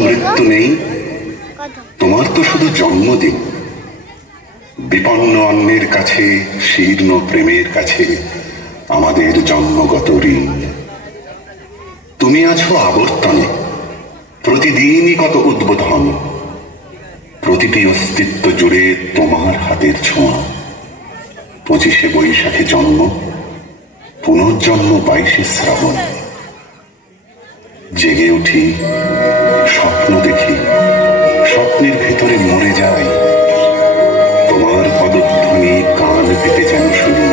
মৃত্যু নেই, তোমার তো শুধু জন্মদিন। বিপন্ন অন্যের কাছে, শীর্ণ প্রেমের কাছে আমাদের জন্মগত ঋণ। তুমি আছো আবর্তনে, প্রতিদিনই কত উদ্বোধন, প্রতিটি অস্তিত্ব জুড়ে তোমার হাতের ছোঁয়া। 25শে বৈশাখে জন্ম, পুনর্জন্ম 22শে শ্রাবণ। জেগে উঠি, স্বপ্ন দেখি, স্বপ্নের ভেতরে মরে যাই। তোমার পদধ্বনি কান পেতে যেন শুনি,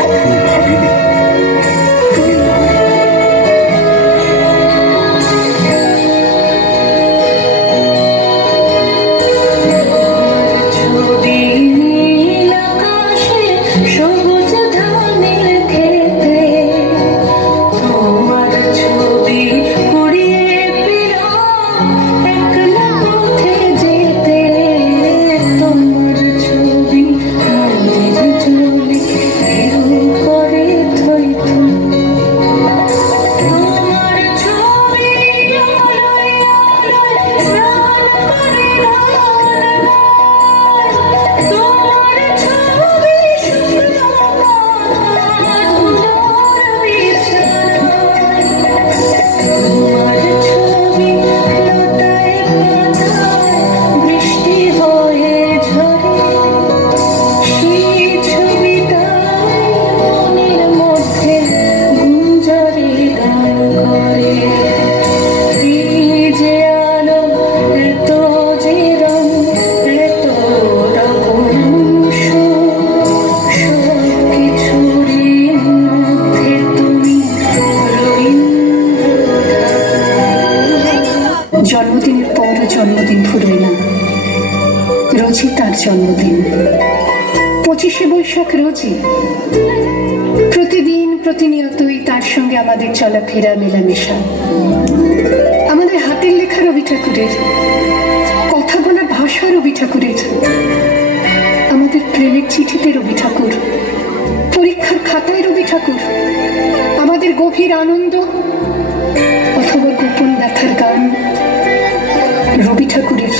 কখনো ভাবিনি তুমি নয়। জন্মদিনের পর জন্মদিন ফুরোয় না, রোজই তার জন্মদিন। 25শে বৈশাখ রোজই, প্রতিদিন প্রতিনিয়তই তার সঙ্গে আমাদের চলাফেরা, মেলামেশা। আমাদের হাতের লেখা রবি ঠাকুরের, কথা বলা ভাষা রবি ঠাকুরের, আমাদের প্রেমের চিঠিতে রবি ঠাকুর, পরীক্ষার খাতায় রবি ঠাকুর, আমাদের গভীর আনন্দ অথবা গোপন ব্যথার গান রবি ঠাকুরের।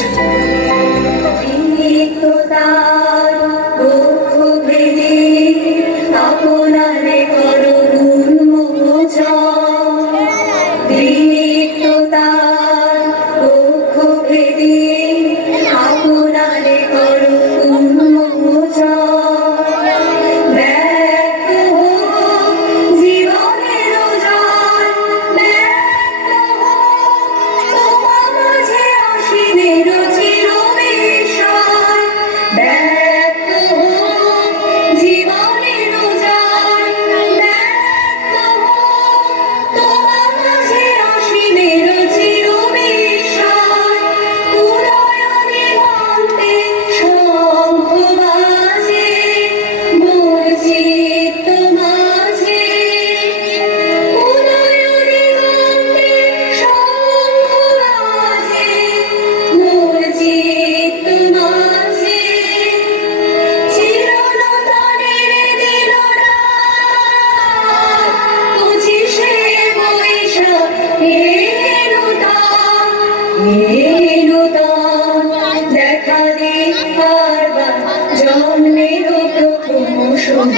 জন্মের প্রথম শুভ